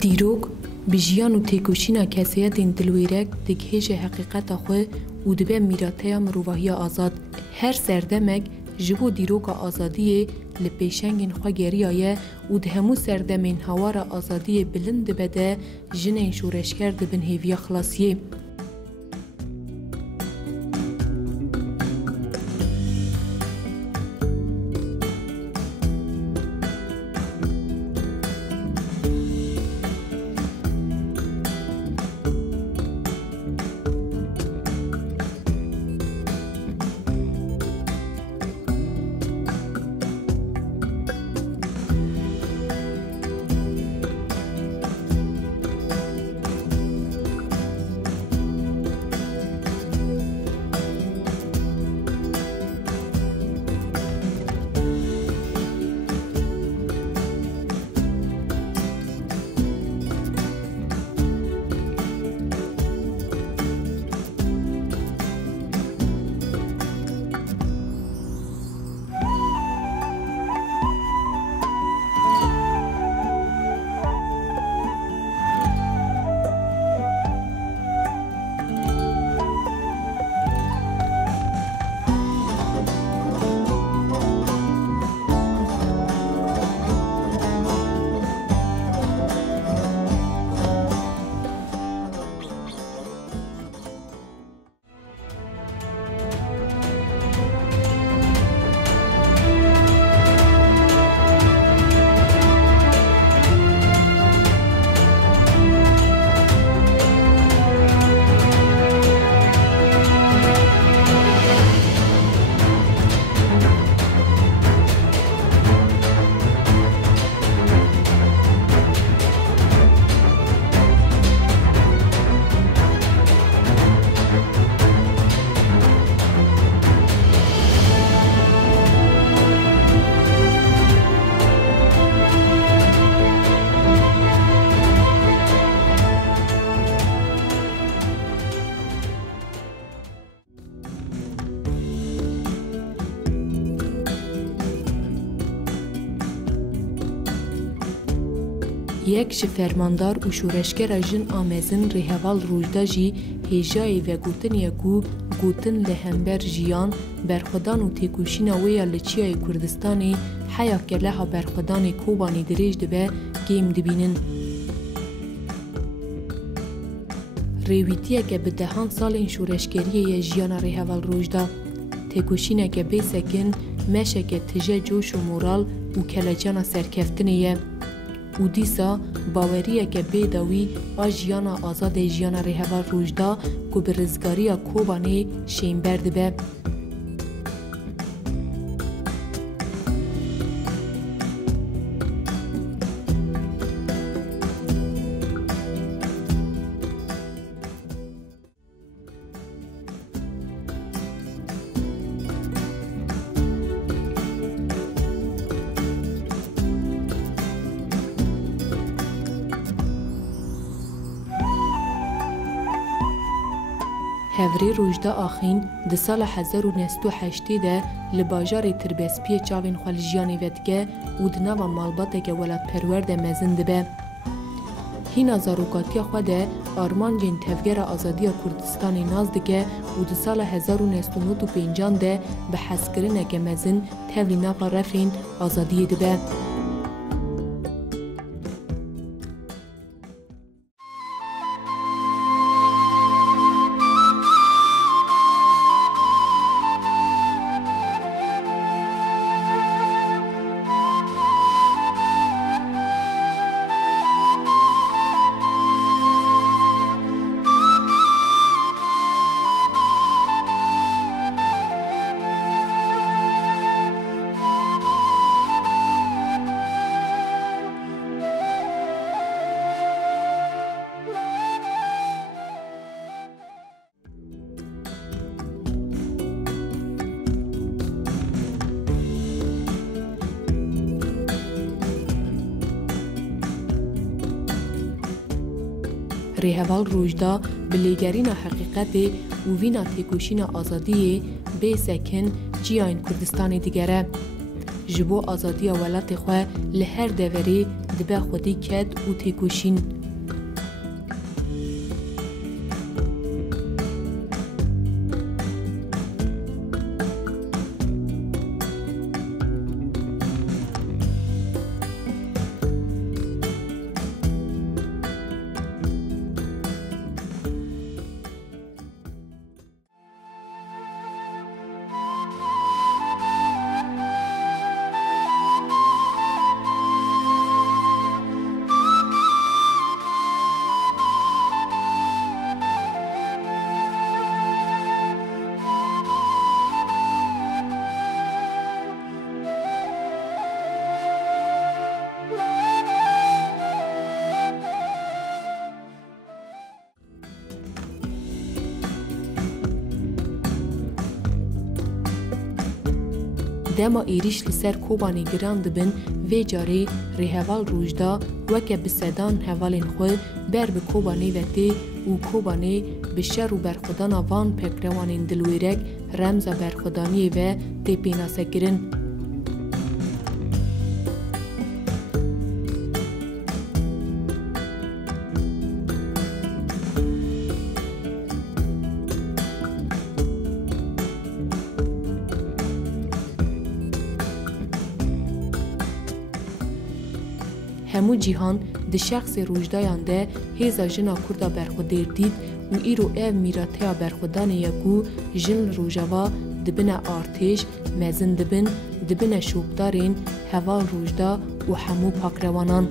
دیروگ بجیان و تکوشینا کسیت دلویرک دگهش حقیقت خواه و دبه میراته مروواهی آزاد هر سردمک جبو دیروگ آزادی لپیشنگین خواه گری آیه و دهمو سردمین هوار آزادی بلند بده جنین شورشکر دبن هیویا خلاصیه. یک فرماندار و شورشگر جن آمزن ریهوال روجدا جی هیجای و گوتنی گوتن لهمبر جیان برخودان و تکوشین ویا لچیای کردستانی حیا کلها برخودان کوبانی دریج دبه گیم دبینن. ریویتیه که به دهان سال این شورشگریه جیان ریهوال روجدا تکوشینه که بیسکن مشه که تجه جوش و مورال و کلجان سرکفتنیه و دیسا باوریه که بیداوی آجیانا آزاد جیانا ریهوال روجدا که به رزگاری کوبانه شیم برده به. هفری روجدا آخین ده سال 1908 ده لباجار تربسپی چاوین خالجیانی ودگه و دنوا مالباته که ولاد پرورده مزن دبه. هینا زاروکاتی خوده آرمان جین تفگر آزادی کردستانی ناز دگه و ده سال 1995 ده به حسکرینه که مزن تفلی ناپا رفرین آزادی دبه. ریهوال روجدا بلیگرین حقیقت و وینا تکوشین آزادی بی سکن جیان کردستان دیگره. جبو آزادی ولات خواه لهر دوری دبه خودی کد و تکوشین. دما ایریش لسر کوبانی گران دبن و جاری ریهوال روشدا وکه بسدان هوالین خواه بر به کوبانی وطی و کوبانی به شر و برخودان وان پکروانین دلویرک رمز برخودانی و تیپیناسه کرن. همو جیهان ده شخص روجدایان ده هیزا جنا کردا برخودیر دید و ایرو او میراته برخودان یکو جن روجاوا دبن آرتش مزن دبن شوبدارین هوا روجدا و همو پاکروانان.